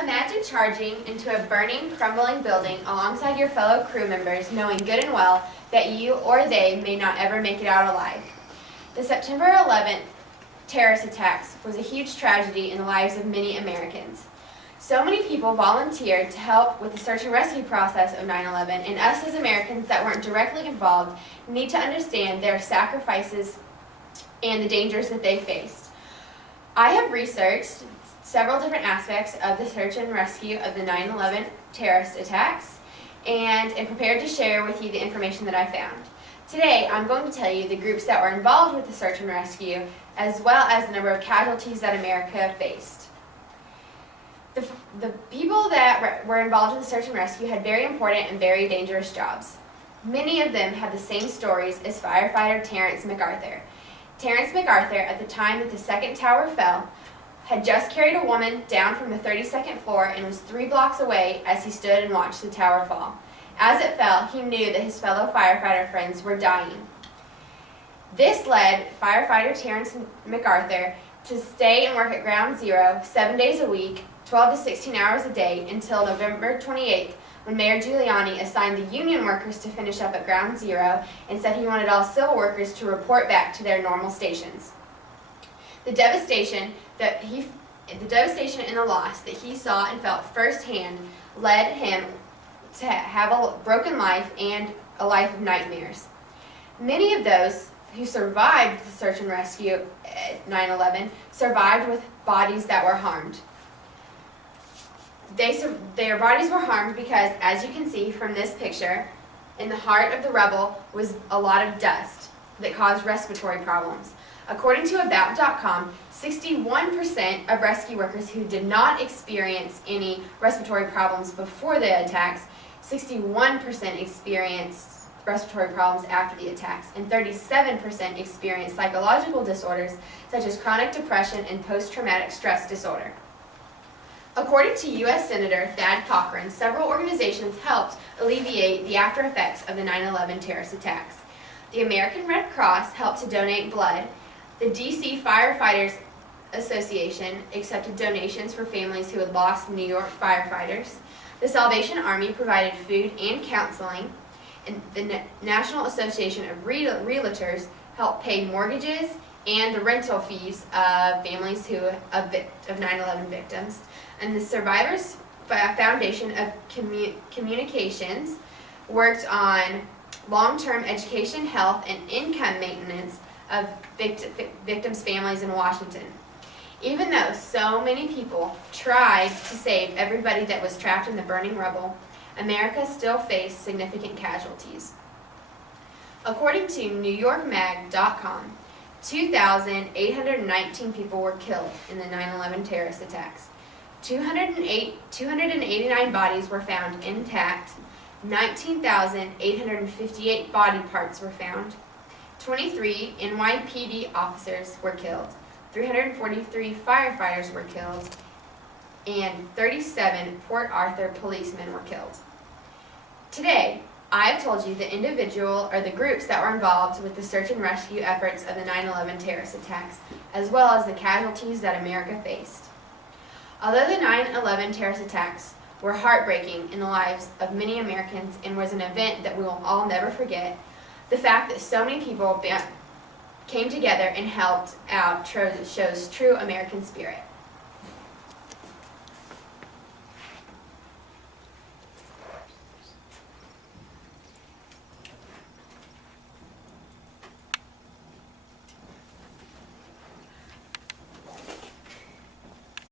Imagine charging into a burning, crumbling building alongside your fellow crew members, knowing good and well that you or they may not ever make it out alive. The September 11th terrorist attacks was a huge tragedy in the lives of many Americans. So many people volunteered to help with the search and rescue process of 9/11, and us as Americans that weren't directly involved need to understand their sacrifices and the dangers that they faced. I have researched several different aspects of the search and rescue of the 9/11 terrorist attacks and am prepared to share with you the information that I found. Today, I'm going to tell you the groups that were involved with the search and rescue, as well as the number of casualties that America faced. The people that were involved in the search and rescue had very important and very dangerous jobs. Many of them had the same stories as firefighter Terrence MacArthur. Terrence MacArthur, at the time that the second tower fell, had just carried a woman down from the 32nd floor and was 3 blocks away as he stood and watched the tower fall. As it fell, he knew that his fellow firefighter friends were dying. This led firefighter Terrence MacArthur to stay and work at Ground Zero 7 days a week, 12 to 16 hours a day, until November 28th, when Mayor Giuliani assigned the union workers to finish up at Ground Zero and said he wanted all civil workers to report back to their normal stations. The devastation and the loss that he saw and felt firsthand led him to have a broken life and a life of nightmares. Many of those who survived the search and rescue at 9/11 survived with bodies that were harmed. Their bodies were harmed because, as you can see from this picture, in the heart of the rubble was a lot of dust that caused respiratory problems. According to About.com, 61% of rescue workers who did not experience any respiratory problems before the attacks, 61% experienced respiratory problems after the attacks, and 37% experienced psychological disorders such as chronic depression and post-traumatic stress disorder. According to U.S. Senator Thad Cochran, several organizations helped alleviate the after effects of the 9/11 terrorist attacks. The American Red Cross helped to donate blood. The D.C. Firefighters Association accepted donations for families who had lost New York firefighters. The Salvation Army provided food and counseling. And the National Association of Realtors helped pay mortgages and the rental fees of families of 9/11 victims. And the Survivors Foundation of Communications worked on long-term education, health, and income maintenance of victims' families in Washington. Even though so many people tried to save everybody that was trapped in the burning rubble, America still faced significant casualties. According to NewYorkMag.com, 2,819 people were killed in the 9/11 terrorist attacks. 289 bodies were found intact. 19,858 body parts were found. 23 NYPD officers were killed. 343 firefighters were killed. And 37 Port Arthur policemen were killed. Today, I have told you the individual or the groups that were involved with the search and rescue efforts of the 9/11 terrorist attacks, as well as the casualties that America faced. Although the 9/11 terrorist attacks were heartbreaking in the lives of many Americans and was an event that we will all never forget, the fact that so many people came together and helped out shows true American spirit.